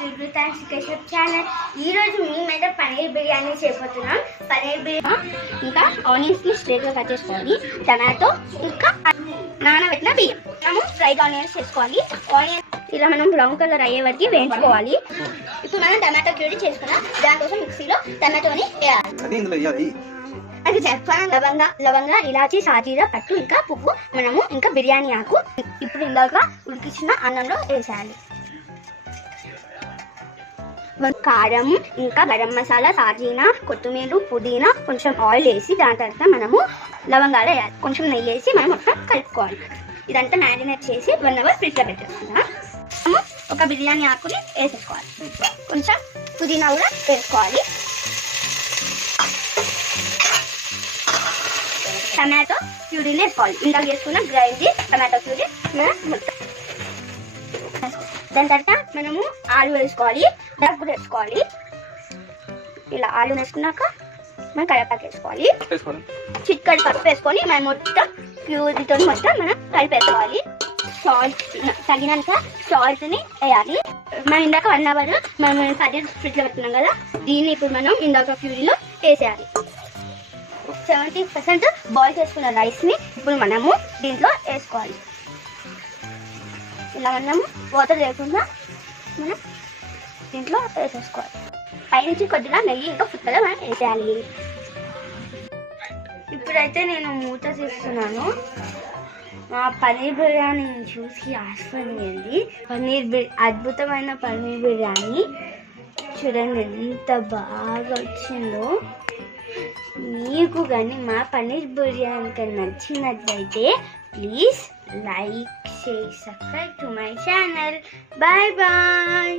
Sweet with and Keshav channel. ఈరోజు మేమైతే పన్నీర్ బిర్యానీ చేయబోతున్నాం. పన్నీర్ బిర్యానీ ఇంకా ఆనియన్స్ని స్ట్రైట్గా కట్ చేసుకోవాలి. టమాటో ఇంకా నానబెట్టిన బియ్యం. మనము ఫ్రైడ్ ఆనియన్స్ చేసుకోవాలి. ఆనియన్స్ ఇలా మనం బ్రౌన్ కలర్ అయ్యే వరకు వేయించుకోవాలి. ఇప్పుడు మనం టమాటో క్యూరీ చేసుకున్నాం. దానికోసం మిక్సీలో టమాటోని వేయాలి. అది చెప్పాను లవంగా ఇలాచి సాజీరా పట్టు ఇంకా పువ్వు మనము ఇంకా బిర్యానీ ఆకు ఇప్పుడు ఇందాక ఉడికించిన అన్నంలో వేసేయాలి. కారం ఇంకా గరం మసాలా సాజీనా కొత్తిమీర పుదీనా కొంచెం ఆయిల్ వేసి దాని తర్వాత మనము లవంగాలు వేయాలి. కొంచెం నెయ్యి వేసి మనం మొత్తం కలుపుకోవాలి. ఇదంతా మ్యారినేట్ చేసి 1 hour ఫ్రిడ్జ్లో పెట్టేసుకుందాం. మనము ఒక బిర్యానీ ఆకుని వేసేసుకోవాలి. కొంచెం పుదీనా కూడా వేసుకోవాలి. టమాటో ప్యూరీని వేసుకోవాలి. ఇందాక వేసుకున్న గ్రైండ్ టమాటో ప్యూరీ దాని తర్వాత మనము ఆలు వేసుకోవాలి. డబ్బు వేసుకోవాలి. ఇలా ఆలు వేసుకున్నాక మనం కరివేపాకు వేసుకోవాలి. చిక్కడి పప్పు వేసుకొని మనం మొత్తం ప్యూరీతో మొత్తం మనం కలిపేసుకోవాలి. సాల్ట్ తగినంత సాల్ట్ని వేయాలి. మనం ఇందాక 1 hour మనం పన్నీర్ ఫ్రిడ్జ్లో పెట్టుకున్నాం కదా, దీన్ని ఇప్పుడు మనం ఇందాక ప్యూరీలో వేసేయాలి. 70% బాయిల్ చేసుకున్న రైస్ని ఇప్పుడు మనము దీంట్లో వేసుకోవాలి. ఇలా మనము వాటర్ లేకుండా మనం దీంట్లో వేసేసుకోవాలి. పైనుంచి కొద్దిగా నెయ్యి ఇంకా ఫుట్టగా మనం వేసేయాలి. ఇప్పుడైతే నేను మూత తీస్తున్నాను. మా పన్నీర్ బిర్యానీ చూసి ఆస్వాదించండి. అద్భుతమైన పన్నీర్ బిర్యానీ చూడండి ఎంత బాగా వచ్చిందో. మీకు కానీ మా పన్నీర్ బిర్యానీ కానీ నచ్చినట్లయితే please like share subscribe to my channel. Bye bye.